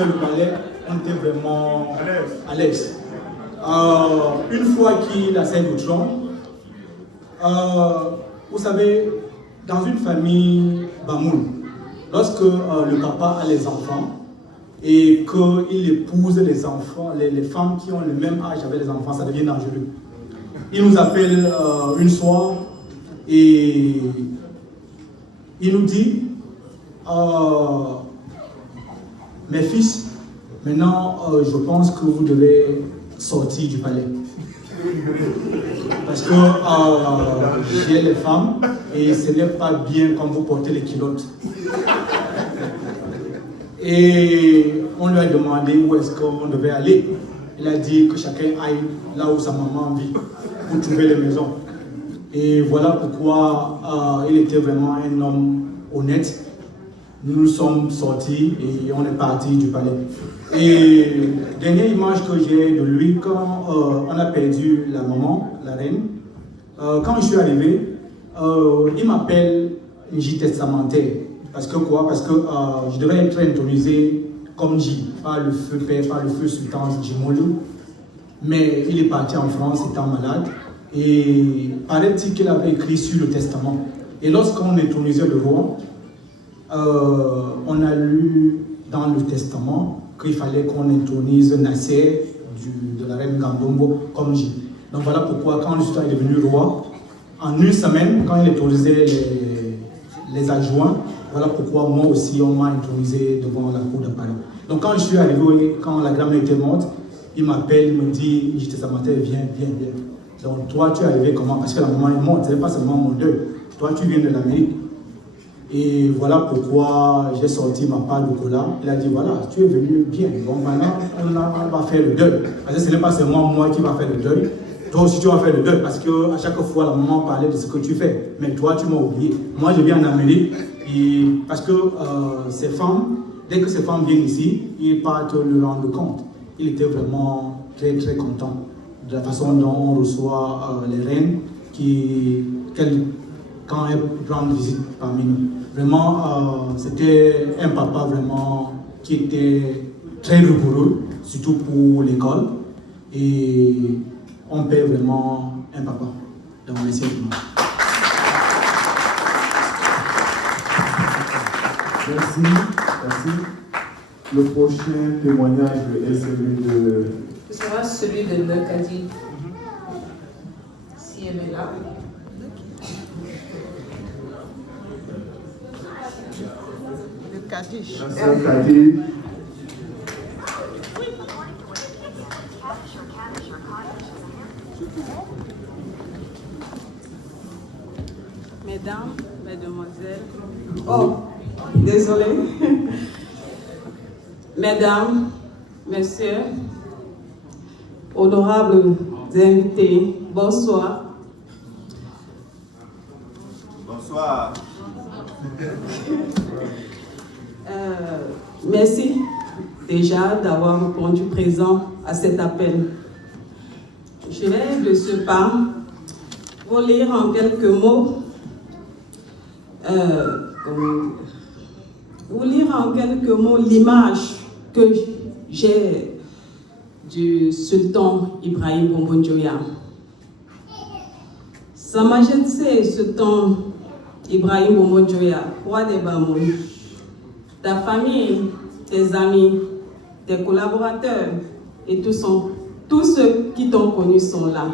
visitait le palais, on était vraiment à l'aise. Une fois qu'il accède au trône, vous savez, dans une famille Bamoun, lorsque le papa a les enfants et qu'il épouse les enfants, les femmes qui ont le même âge avec les enfants, ça devient dangereux. Il nous appelle une soir et il nous dit mes fils, maintenant je pense que vous devez sortir du palais. Parce que j'ai les femmes et ce n'est pas bien quand vous portez les culottes. Et on lui a demandé où est-ce qu'on devait aller. Il a dit que chacun aille là où sa maman vit pour trouver les maisons. Et voilà pourquoi il était vraiment un homme honnête. Nous sommes sortis et on est parti du palais. Et dernière image que j'ai de lui, quand on a perdu la maman, la reine, quand je suis arrivé, il m'appelle J testamentaire. Parce que quoi? Parce que je devais être intronisé comme J, par le feu père, par le feu sultan Jimolou. Mais il est parti en France étant malade. Et paraît-il qu'il avait écrit sur le testament. Et lorsqu'on intronisait le roi, on a lu dans le testament qu'il fallait qu'on intronise Nasser de la reine Gambombo comme J. Donc voilà pourquoi quand le sultan est devenu roi, en une semaine, quand il intronisait les adjoints, voilà pourquoi moi aussi on m'a intronisé devant la cour de Paris. Donc quand je suis arrivé, quand la grand-mère était morte, il m'appelle, il me dit, j'étais sa matin, viens. Donc toi tu es arrivé comment? Parce que la maman est morte, ce n'est pas seulement mon deuil. Toi tu viens de l'Amérique. Et voilà pourquoi j'ai sorti ma part de cola. Il a dit voilà, tu es venu bien. Bon maintenant on va faire le deuil. Parce que ce n'est pas seulement moi qui va faire le deuil. Toi aussi tu vas faire le deuil parce qu'à chaque fois la maman parlait de ce que tu fais. Mais toi tu m'as oublié. Moi je viens en Amérique et parce que ces femmes, dès que ces femmes viennent ici, ils partent le rendre compte. Il était vraiment très très content de la façon dont on reçoit les reines quand elles rendent visite parmi nous. Vraiment, c'était un papa vraiment qui était très rigoureux, surtout pour l'école. Et on paie vraiment un papa. Donc, merci beaucoup. Merci. Le prochain témoignage est celui de... Ce sera celui de Lekadi. Si elle est là. Kadish. Mesdames, mesdemoiselles. Oh, désolé. Mesdames, messieurs, honorables invités, bonsoir. Bonsoir. Merci déjà d'avoir répondu présent à cet appel. Je vais de ce pas vous lire en quelques mots l'image que j'ai du sultan Ibrahim Bombo Njoya. Sa Majesté Sultan Ibrahim Bombo Njoya, roi des Bamoun, ta famille, tes amis, tes collaborateurs et tous ceux qui t'ont connu sont là.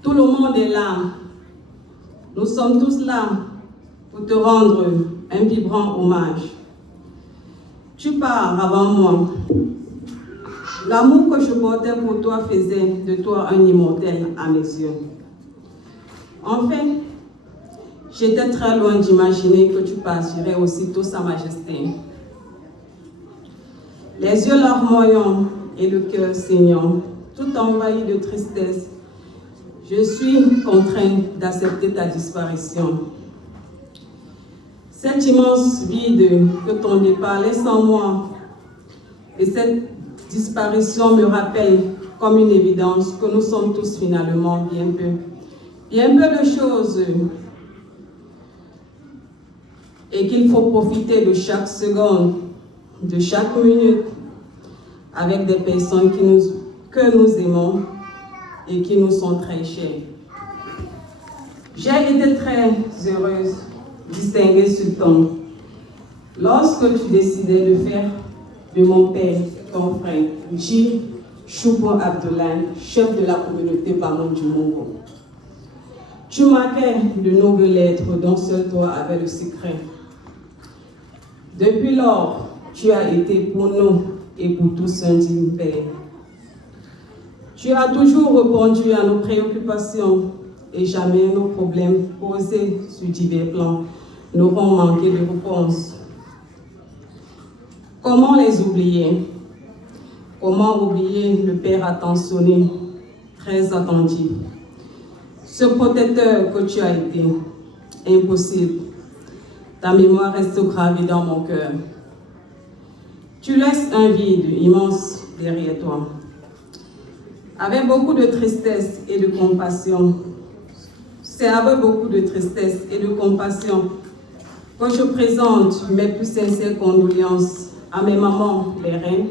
Tout le monde est là. Nous sommes tous là pour te rendre un vibrant hommage. Tu pars avant moi. L'amour que je portais pour toi faisait de toi un immortel à mes yeux. Enfin, j'étais très loin d'imaginer que tu partirais aussitôt Sa Majesté. Les yeux larmoyants et le cœur saignant, tout envahi de tristesse, je suis contrainte d'accepter ta disparition. Cet immense vide que ton départ laisse en moi et cette disparition me rappelle comme une évidence que nous sommes tous finalement bien peu de choses et qu'il faut profiter de chaque seconde de chaque minute avec des personnes que nous aimons et qui nous sont très chères. J'ai été très heureuse, distingué Sultan, lorsque tu décidais de faire de mon père, ton frère, J. Choupo Abdoulaye, chef de la communauté Bamon du Mongo. Tu marquais de nobles lettres dont seul toi avais le secret. Depuis lors, tu as été pour nous et pour tous un digne père. Tu as toujours répondu à nos préoccupations et jamais nos problèmes posés sur divers plans n'auront manqué de réponse. Comment les oublier? Comment oublier le Père attentionné, très attentif, ce protecteur que tu as été? Impossible. Ta mémoire reste gravée dans mon cœur. Tu laisses un vide immense derrière toi. Avec beaucoup de tristesse et de compassion, c'est avec beaucoup de tristesse et de compassion que je présente mes plus sincères condoléances à mes mamans, les reines,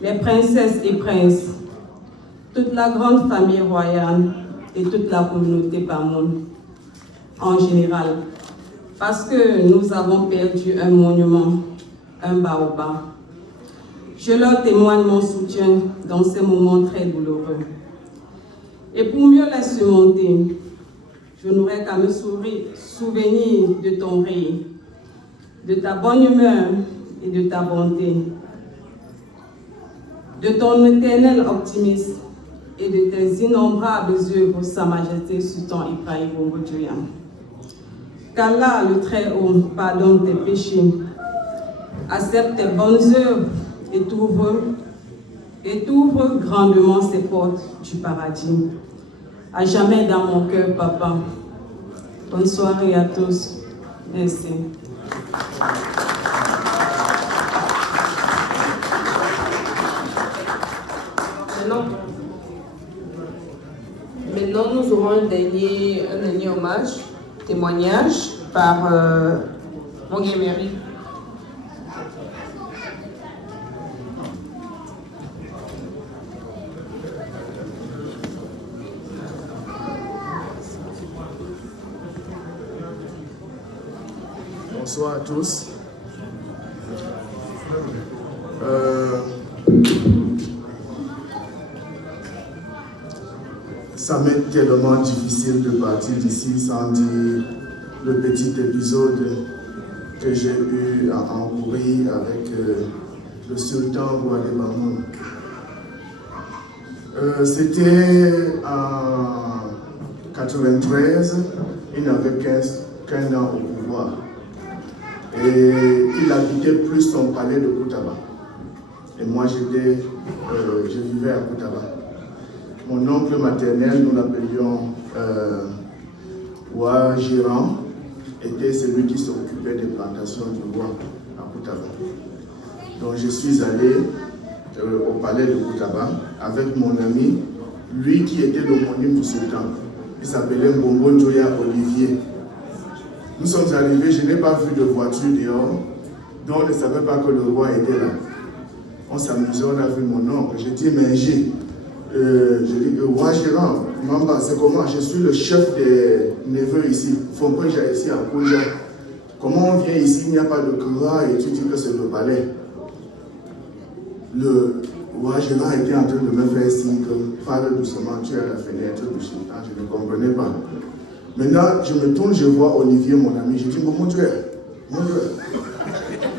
les princesses et princes, toute la grande famille royale et toute la communauté Bamon en général, parce que nous avons perdu un monument, un baobab. Je leur témoigne mon soutien dans ces moments très douloureux. Et pour mieux les surmonter, je n'aurai qu'à me souvenir de ton rire, de ta bonne humeur et de ta bonté, de ton éternel optimisme et de tes innombrables œuvres, Sa Majesté Sultan Ibrahim Bongo Dioya. Qu'Allah, le Très-Haut, pardonne tes péchés, accepte tes bonnes œuvres et t'ouvre grandement ses portes du paradis. À jamais dans mon cœur, papa. Bonne soirée à tous. Merci. Maintenant, nous aurons un dernier hommage, témoignage par Montgomery. Bonsoir à tous. Ça m'est tellement difficile de partir d'ici sans dire le petit épisode que j'ai eu à encourir avec le sultan roi des Bamon. C'était en 93, il n'avait qu'un an au pouvoir. Et il habitait plus son palais de Koutaba. Et moi, je vivais à Koutaba. Mon oncle maternel, nous l'appelions Roi Gérant, était celui qui s'occupait des plantations du roi à Koutaba. Donc je suis allé au palais de Koutaba avec mon ami, lui qui était l'homonyme du sultan. Il s'appelait Mbongo Dioya Olivier. Nous sommes arrivés, je n'ai pas vu de voiture dehors, donc on ne savait pas que le roi était là. On s'amusait, on a vu mon oncle. J'ai dit, mais je dis, roi Gérant, Mamba, c'est comment? Je suis le chef des neveux ici. Fonkoja ici à Kouja. Comment on vient ici, il n'y a pas de courant et tu dis que c'est le palais. Le roi Gérant était en train de me faire signe que parle doucement, tu es à la fenêtre du sultan. Je ne comprenais pas. Maintenant, je me tourne, je vois Olivier, mon ami. Je dis, mon Dieu, mon Dieu.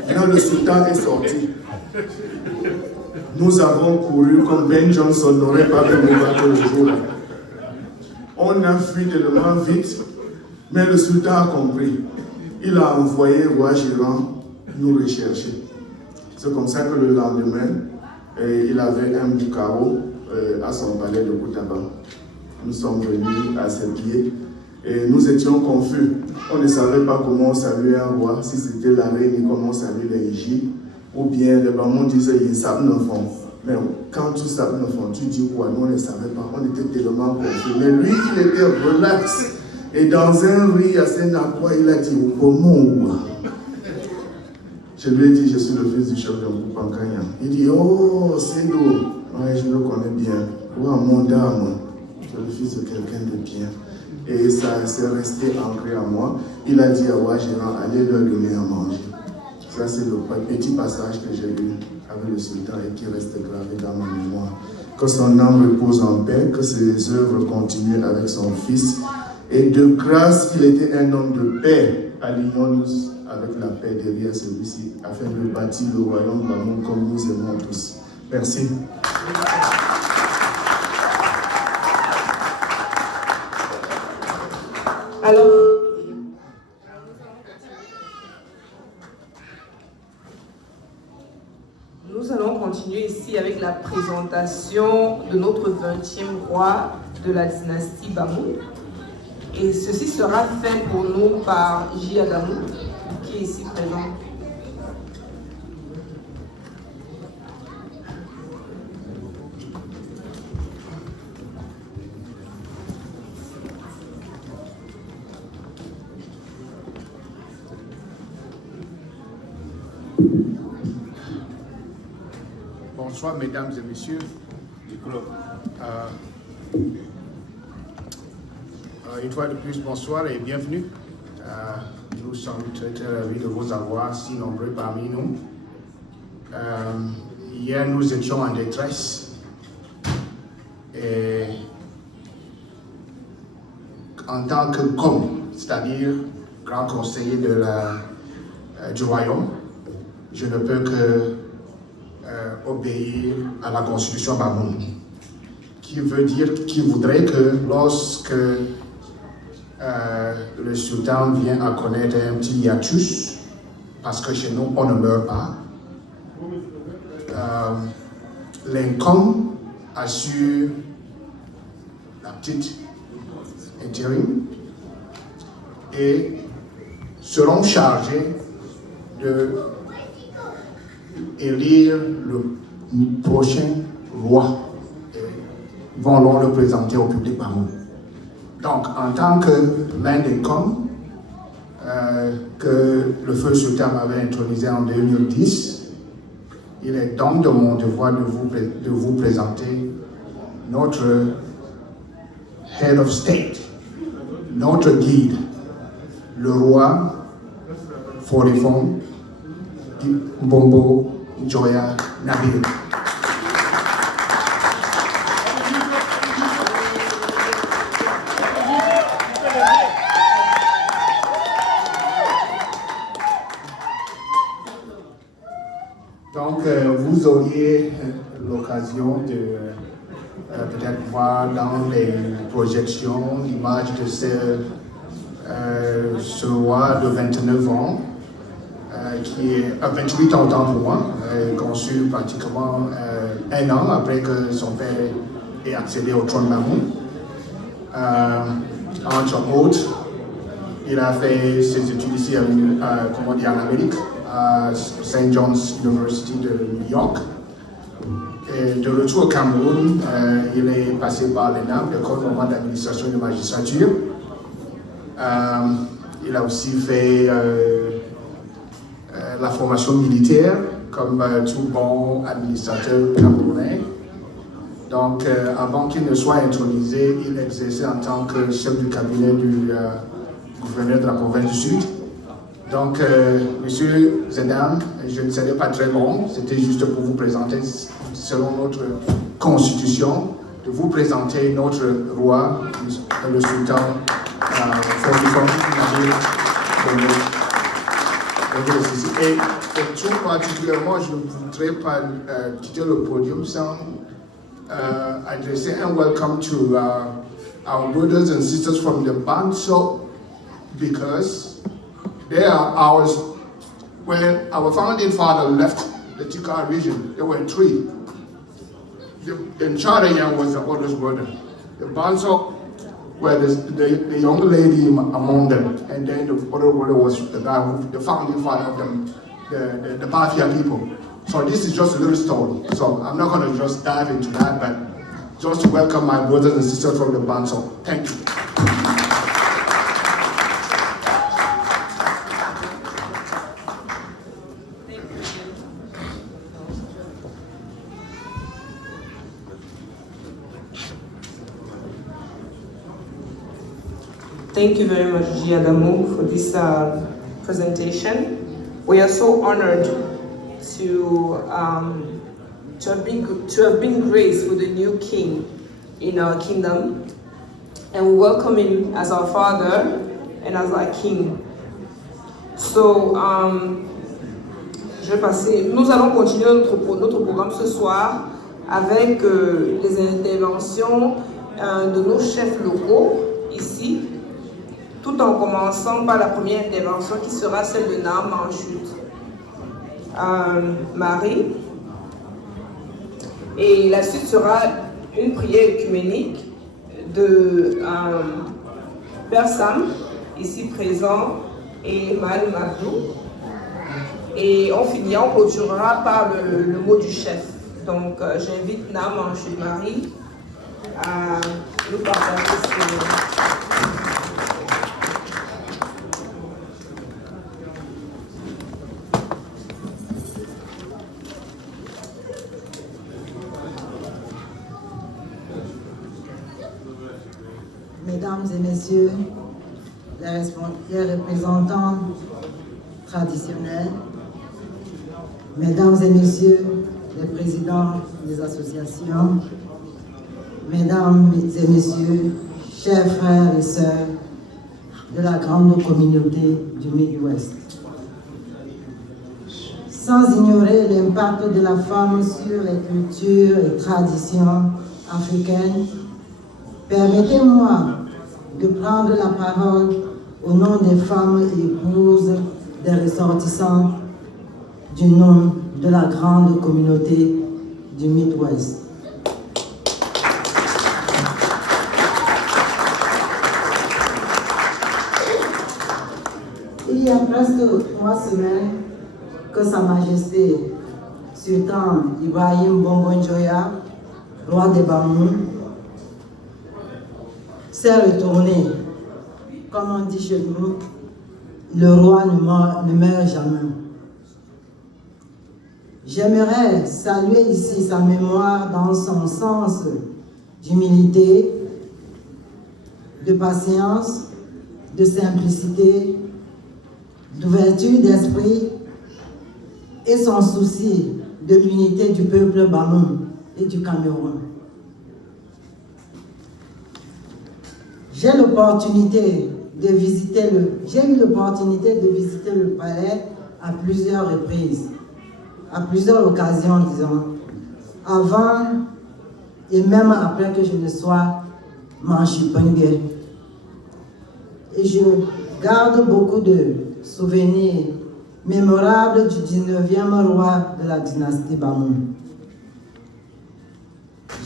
Maintenant, le sultan est sorti. Nous avons couru comme Ben Johnson n'aurait pas pu nous battre le jour. On a fui tellement vite, mais le sultan a compris. Il a envoyé Roi Gérant nous rechercher. C'est comme ça que le lendemain, il avait un boucaro à son palais de Koutaba. Nous sommes venus à ses pieds et nous étions confus. On ne savait pas comment saluer un roi, si c'était la reine, comment saluer les J. Ou bien les Bamon disaient, ils savent nos fonds. Mais quand tu savais nos fonds, tu dis quoi? Nous, on ne savait pas. On était tellement confus. Mais lui, il était relax. Et dans un riz à Sénakwa, il a dit, comment? Je lui ai dit, je suis le fils du chef de Moupankanya. Il dit, oh, c'est d'où? Ouais, je le connais bien. Ouais, mon dame, je suis le fils de quelqu'un de bien. Et ça s'est resté ancré en moi. Il a dit à Ouajiran, allez leur donner à manger. Ça, c'est le petit passage que j'ai eu avec le sultan et qui reste gravé dans ma mémoire. Que son âme repose en paix, que ses œuvres continuent avec son fils. Et de grâce, il était un homme de paix. Alignons-nous avec la paix derrière celui-ci, afin de bâtir le royaume Bamoun comme nous aimons tous. Merci. Alors, nous allons continuer ici avec la présentation de notre 20e roi de la dynastie Bamoun. Et ceci sera fait pour nous par J. Adamou, qui est ici présent. Bonsoir mesdames et messieurs. Une fois de plus, bonsoir et bienvenue. Nous sommes très ravis de vous avoir si nombreux parmi nous. Hier, nous étions en détresse et en tant que com, c'est-à-dire grand conseiller du royaume, je ne peux que obéir à la constitution Bamoun, qui voudrait que lorsque le sultan vient à connaître un petit hiatus, parce que chez nous on ne meurt pas, l'income assure la petite intérim et seront chargés de élire le prochain roi et vont le présenter au public Bamoun. Donc, en tant que l'un des coms que le feu sultan m'avait intronisé en 2010, il est donc de mon devoir de vous présenter notre head of state, notre guide, le roi Forifon Mbombo Njoya Nabil. Donc, vous auriez l'occasion de peut-être voir dans les projections l'image de ce roi de 29 ans, qui est 28 ans pour moi, conçu pratiquement un an après que son père ait accédé au trône Bamoun. Entre autres, il a fait ses études ici en Amérique, à St. John's University de New York. Et de retour au Cameroun, il est passé par l'ENAM, l'École normale d'administration et de magistrature. Il a aussi fait la formation militaire comme tout bon administrateur camerounais. Donc, avant qu'il ne soit intronisé, il exerçait en tant que chef du cabinet du gouverneur de la province du Sud. Donc, monsieur Zedam, je ne serai pas très long, c'était juste pour vous présenter, selon notre constitution, de vous présenter notre roi, le sultan Forifon Nabil. Et tout particulièrement, je ne voudrais pas quitter le podium sans adresser un welcome to our brothers and sisters from the Banso, because they are ours. When our founding father left the Tikar region, there were three. The Ncharayan was the oldest brother. The Banso were the young lady among them, and then the other brother was the guy the founding father of them, the Bafia people. So this is just a little story. So I'm not going to just dive into that, but just to welcome my brothers and sisters from the Banso. Thank you. Thank Thank you very much, G. Adamo, for this presentation. We are so honored to have been graced with a new king in our kingdom, and we welcome him as our father and as our king. So, nous allons continuer notre programme ce soir avec les interventions de nos chefs locaux ici, tout en commençant par la première intervention qui sera celle de Naam en chute. Marie. Et la suite sera une prière œcuménique de Père Sam, ici présent, et Mal Mabdou. Et on clôturera par le mot du chef. Donc j'invite Naam en chute Marie à nous partager ce... Mesdames et messieurs, les représentants traditionnels, mesdames et messieurs, les présidents des associations, mesdames et messieurs, chers frères et sœurs de la grande communauté du Midwest. Sans ignorer l'impact de la femme sur les cultures et traditions africaines, permettez-moi de prendre la parole au nom des femmes et épouses des ressortissants du nom de la grande communauté du Midwest. Il y a presque 3 semaines que Sa Majesté Sultan Ibrahim Bongo Njoya, roi des Bamoun, s'est retourné. Comme on dit chez nous, le roi ne meurt jamais. J'aimerais saluer ici sa mémoire dans son sens d'humilité, de patience, de simplicité, d'ouverture d'esprit et son souci de l'unité du peuple Bamoun et du Cameroun. J'ai eu l'opportunité de visiter le palais à plusieurs reprises, à plusieurs occasions, disons, avant et même après que je ne sois Manchipengé. Et je garde beaucoup de souvenirs mémorables du 19e roi de la dynastie Bamoun.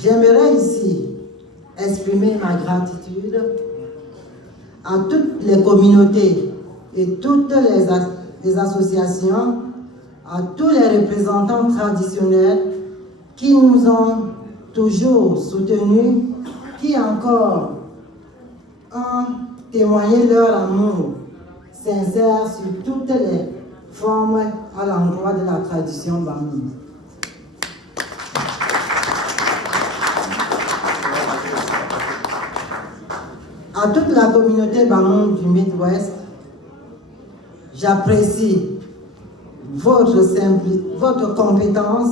J'aimerais ici exprimer ma gratitude à toutes les communautés et toutes les associations, à tous les représentants traditionnels qui nous ont toujours soutenus, qui encore ont témoigné leur amour sincère sur toutes les formes à l'endroit de la tradition Bamoun. À toute la communauté Bamoun du Midwest, j'apprécie votre compétence,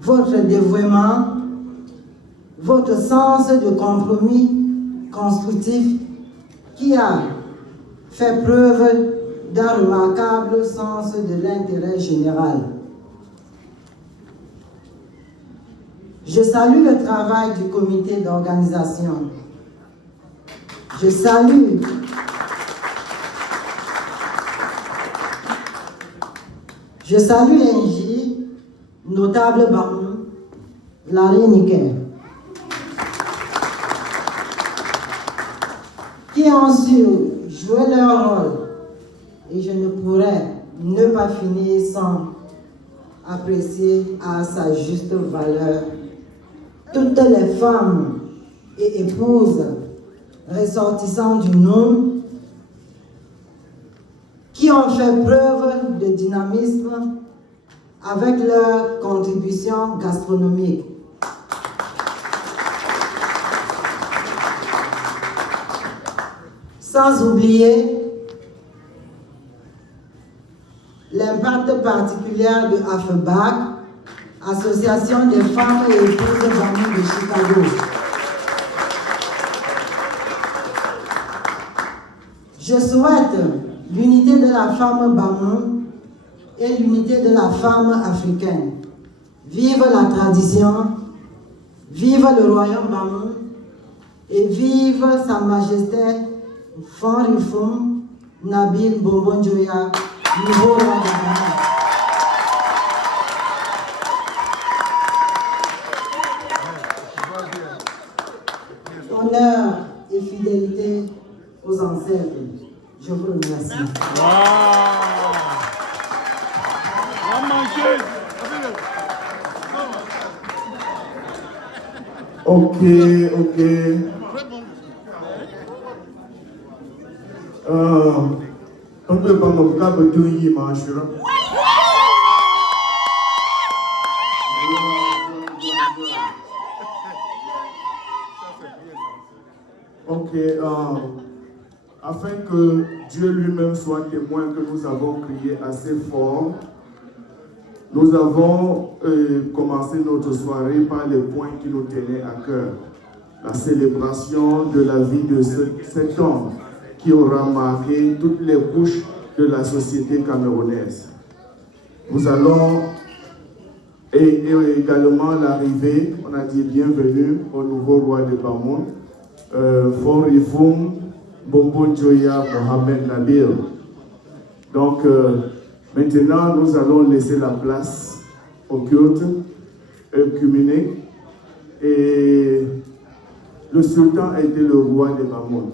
votre dévouement, votre sens de compromis constructif qui a fait preuve d'un remarquable sens de l'intérêt général. Je salue le travail du comité d'organisation. Je salue l'NJ, notable Bamoun, Larry Niker, qui ont su jouer leur rôle. Et je ne pourrais ne pas finir sans apprécier à sa juste valeur toutes les femmes et épouses ressortissant du nom qui ont fait preuve de dynamisme avec leur contribution gastronomique. sans oublier l'impact particulier de AFEBAC, Association des femmes et épouses Bamoun de Chicago. Je souhaite l'unité de la femme Bamoun et l'unité de la femme africaine. Vive la tradition, vive le royaume Bamoun et vive Sa Majesté Fonrifum Nabil Bonbon Joya, nouveau roi de Ghana. Honneur et fidélité aux ancêtres. Je vous remercie. Ok. On peut pas me faire de tout y manger. Ok, afin que Dieu lui-même soit témoin que nous avons crié assez fort, nous avons commencé notre soirée par les points qui nous tenaient à cœur. La célébration de la vie de cet homme qui aura marqué toutes les couches de la société camerounaise. Nous allons et également l'arrivée, on a dit bienvenue au nouveau roi de Bamoun, Fonrifum Bonbon Joya Mohamed Nabil. Donc maintenant nous allons laisser la place au culte œcuménique et le sultan a été le roi de Bamoun.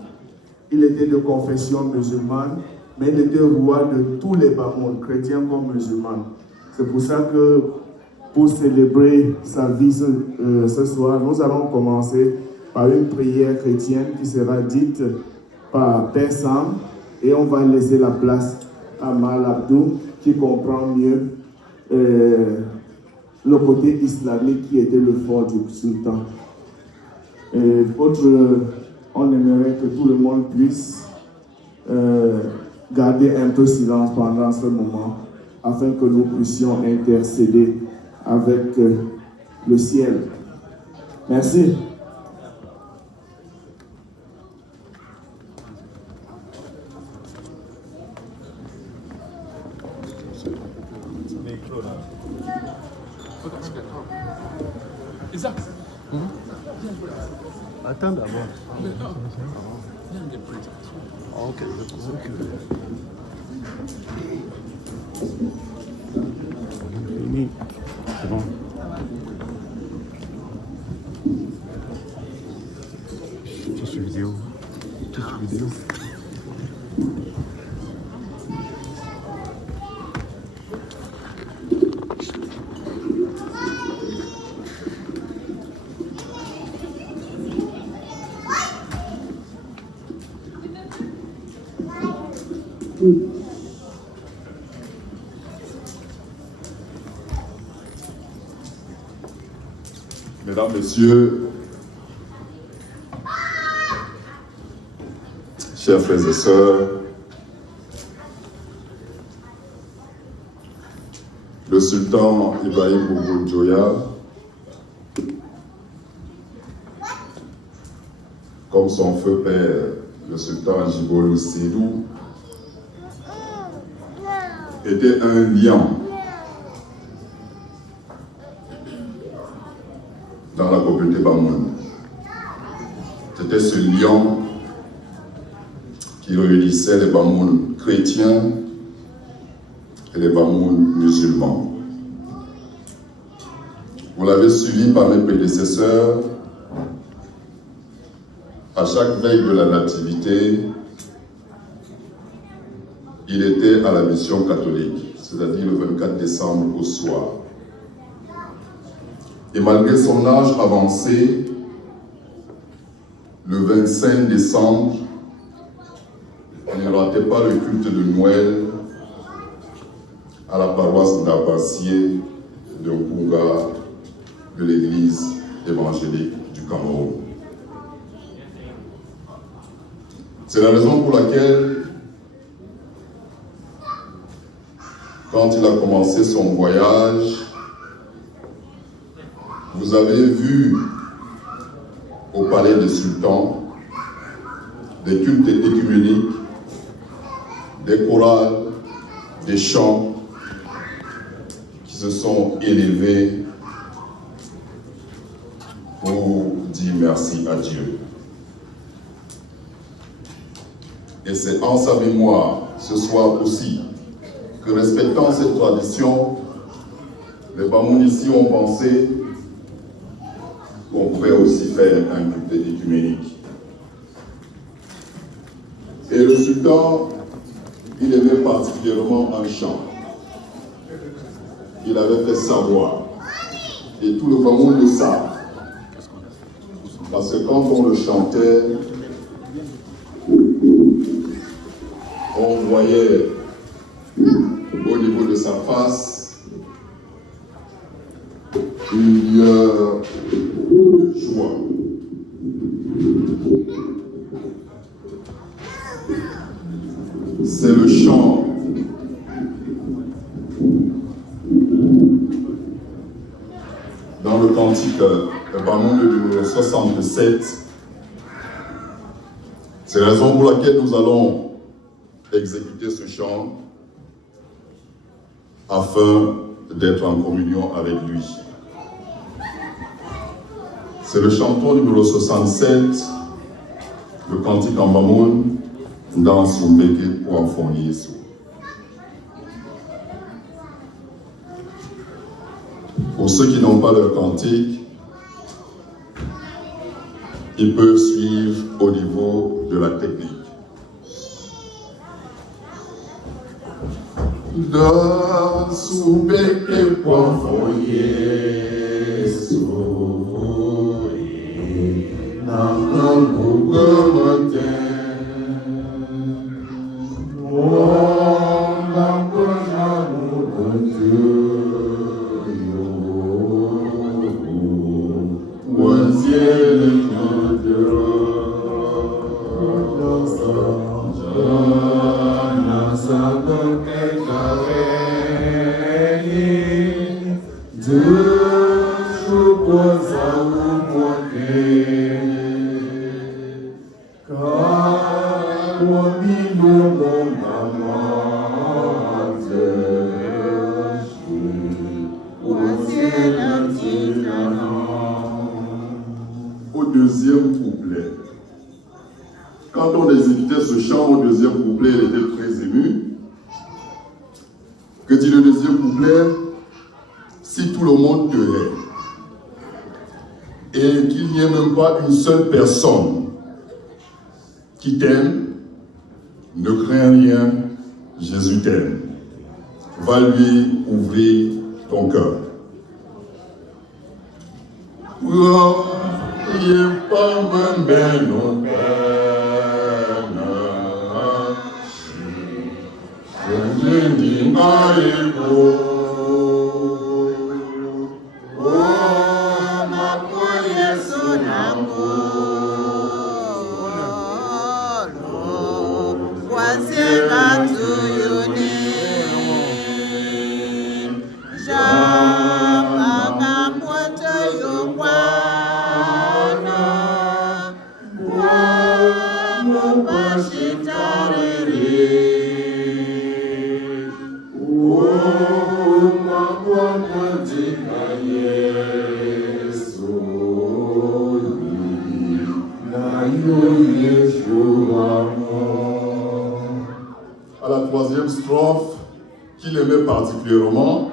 Il était de confession musulmane, mais il était roi de tous les Bamoun, chrétiens comme musulmans. C'est pour ça que pour célébrer sa vie ce soir, nous allons commencer par une prière chrétienne qui sera dite par Père Sam et on va laisser la place à Mal Abdou qui comprend mieux le côté islamique qui était le fort du sultan. On aimerait que tout le monde puisse garder un peu silence pendant ce moment afin que nous puissions intercéder avec le ciel. Merci. Attends d'abord. Ok. C'est bon. Je suis vidéo. Mesdames, Messieurs, chers frères et sœurs, le sultan Ibrahim Bonbon Joya, comme son feu père, le sultan Djibril Sédou, était un lion dans la communauté Bamoun. C'était ce lion qui réunissait les Bamoun chrétiens et les Bamoun musulmans. Vous l'avez suivi par mes prédécesseurs. À chaque veille de la nativité, il était à la mission catholique, c'est-à-dire le 24 décembre au soir. Et malgré son âge avancé, le 25 décembre, il ne ratait pas le culte de Noël à la paroisse d'Abassier de Mpunga de l'église évangélique du Cameroun. C'est la raison pour laquelle, quand il a commencé son voyage, vous avez vu au palais des sultans des cultes écuméniques, des chorales, des chants qui se sont élevés pour dire merci à Dieu. Et c'est en sa mémoire, ce soir aussi, que respectant cette tradition, les Bamoun ici ont pensé qu'on pouvait aussi faire un culte écuménique. Et le sultan, il aimait particulièrement un chant. Il avait fait savoir. Et tout le Bamoun le savent. Parce que quand on le chantait, on voyait au niveau de sa face une lueur de joie. C'est le chant dans le cantique Bamoun de numéro 67. C'est la raison pour laquelle nous allons exécuter ce chant afin d'être en communion avec lui. C'est le chanton numéro 67, le cantique en Bamoun, dans Soumbeke pour enfants Yesu. Pour ceux qui n'ont pas leur cantique, ils peuvent suivre au niveau de la technique. Dans Soumbeke pour enfants Yesu, dans le matin. Au deuxième couplet, quand on exécutait ce chant au deuxième couplet, il était très ému. Que dit le deuxième couplet? Si tout le monde te hait et qu'il n'y ait même pas une seule personne qui t'aime, ne crains rien, Jésus t'aime. Va lui ouvrir ton cœur. À la troisième strophe, qu'il aimait particulièrement,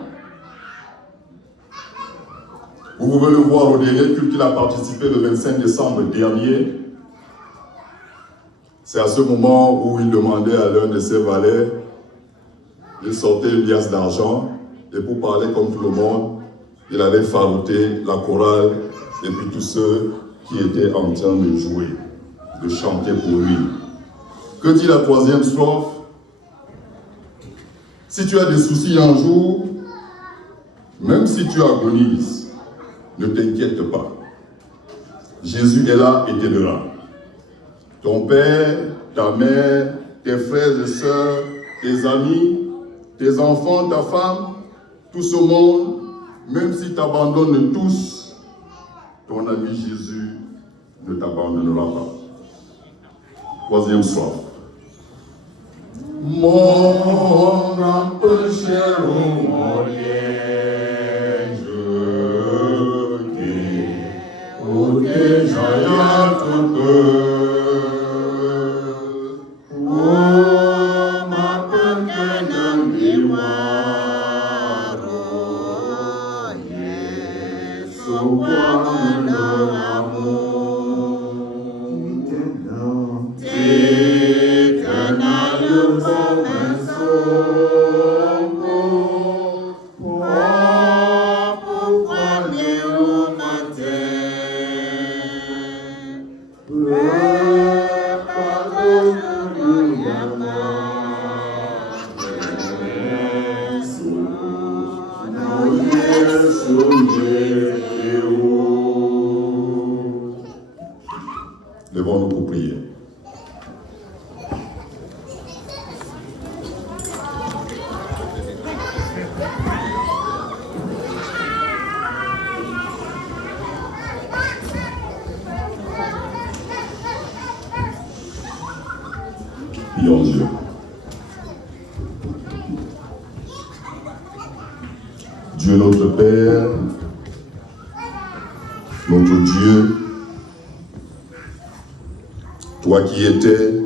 vous pouvez le voir au dernier culte qu'il a participé le 25 décembre dernier. C'est à ce moment où il demandait à l'un de ses valets, il sortait une liasse d'argent, et pour parler comme tout le monde, il avait farouté la chorale et puis tous ceux qui étaient en train de jouer, de chanter pour lui. Que dit la troisième strophe? Si tu as des soucis un jour, même si tu agonises, ne t'inquiète pas. Jésus est là et t'aidera. Ton Père ta mère, tes frères et sœurs, tes amis, tes enfants, ta femme, tout ce monde, même si t'abandonnes tous, ton ami Jésus ne t'abandonnera pas. Troisième soir. Mon grand péché, mon liège, pour que j'aille à ton cœur. Oh, ma peine qu'un mémoire, sauve-moi mon amour. Levons-nous pour prier. Prions Dieu. Dieu notre Père, notre Dieu, toi qui étais,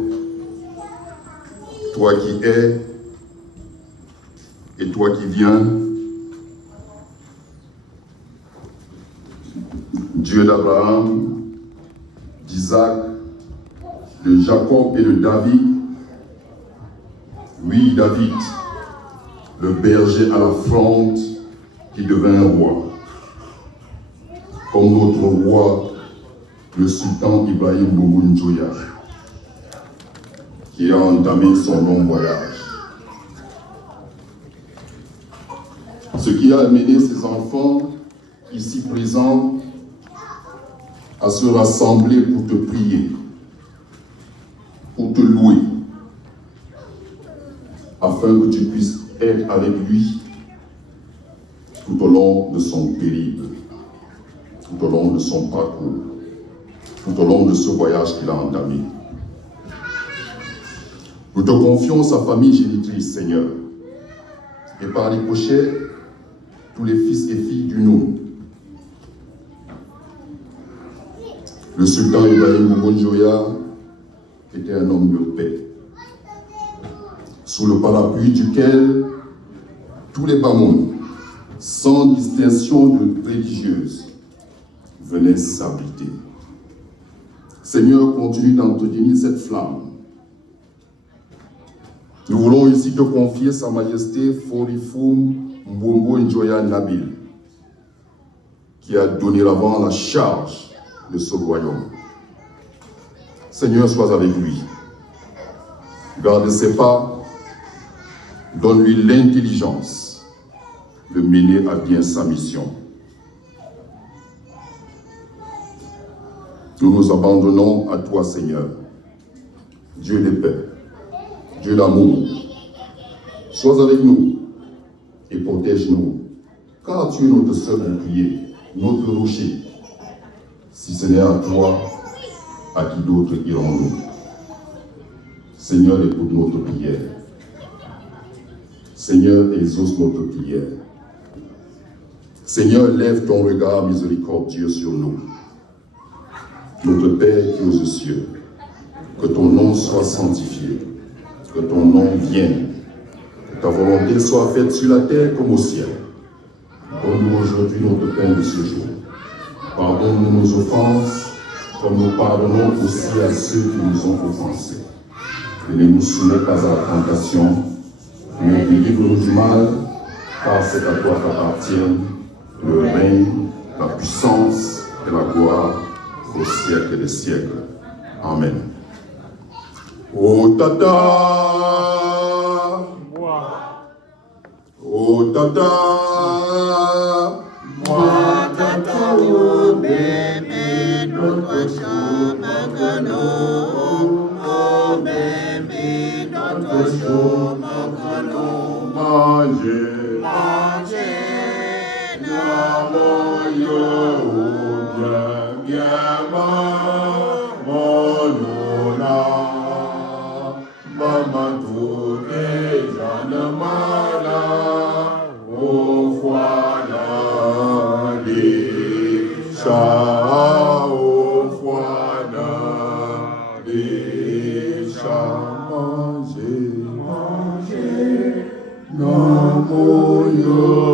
toi qui es, et toi qui viens, Dieu d'Abraham, d'Isaac, de Jacob et de David. Oui, David, le berger à la fronde qui devint roi. Comme notre roi, le sultan Ibrahim Bouboun Djoya, qui a entamé son long voyage. Ce qui a amené ses enfants, ici présents, à se rassembler pour te prier, pour te louer, afin que tu puisses être avec lui tout au long de son périple, tout au long de son parcours, tout au long de ce voyage qu'il a entamé. Nous te confions sa famille génitrice, Seigneur, et par les ricochet, tous les fils et filles du nom. Le sultan Ibrahim Bouboun Djoya était un homme de paix, sous le parapluie duquel tous les Bamoun, sans distinction de religieuse, venaient s'abriter. Seigneur, continue d'entretenir cette flamme. Nous voulons ici te confier Sa Majesté Forifoum Mbongo Njoya Nabil, qui a donné avant la charge de ce royaume. Seigneur, sois avec lui. Garde ses pas, donne-lui l'intelligence de mener à bien sa mission. Nous nous abandonnons à toi, Seigneur, Dieu de paix, Dieu d'amour. Sois avec nous et protège-nous, car tu es notre seul bouclier, notre rocher. Si ce n'est à toi, à qui d'autre irons-nous? Seigneur, écoute notre prière. Seigneur, exauce notre prière. Seigneur, lève ton regard miséricordieux sur nous. Notre Père qui es aux cieux, que ton nom soit sanctifié, que ton nom vienne, que ta volonté soit faite sur la terre comme au ciel. Donne-nous aujourd'hui notre pain de ce jour. Pardonne-nous nos offenses, comme nous pardonnons aussi à ceux qui nous ont offensés. Et ne nous soumets pas à la tentation, mais délivre-nous du mal, car c'est à toi qu'appartiennent le règne, la puissance et la gloire au siècle des siècles. Amen. Oh Tata, oh Tata, moi Tata, oh bébé, notre chambre, oh bébé. Namo yo